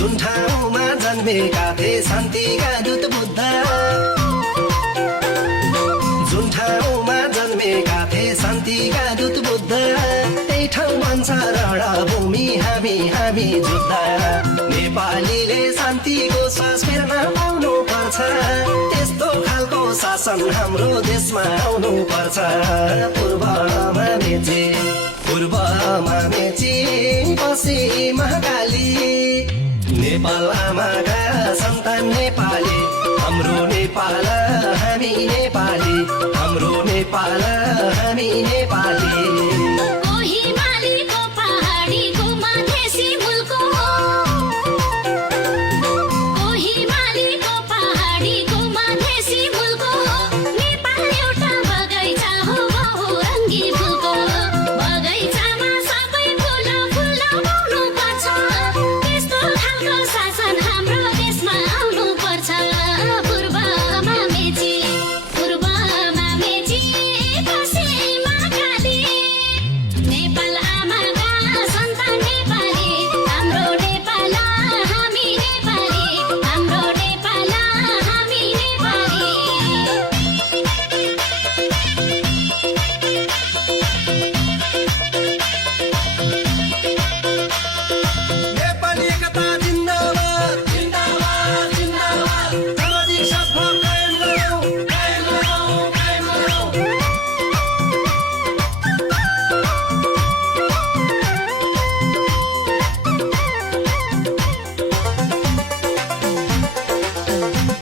जुन ठाउँमा जन्मेका थिए शान्तिका दूत बुद्ध, जुन ठाउँमा जन्मेका थिए शान्तिका दूत बुद्ध, त्यही ठाउँ भन्छ रणभूमि हामी हामी जुद्ध। नेपालीले शान्तिको सास फेर्न पाउनु पर्छ, त्यस्तो खालको शासन हाम्रो देशमा आउनु पर्छ। पूर्वमा मेची, पूर्वमा मेची पश्चिम महाकाली, नेपाल आमाका सन्तान नेपाली, हाम्रो नेपाल हामी नेपाली, हाम्रो नेपाल हामी नेपाली। नेपाल आमा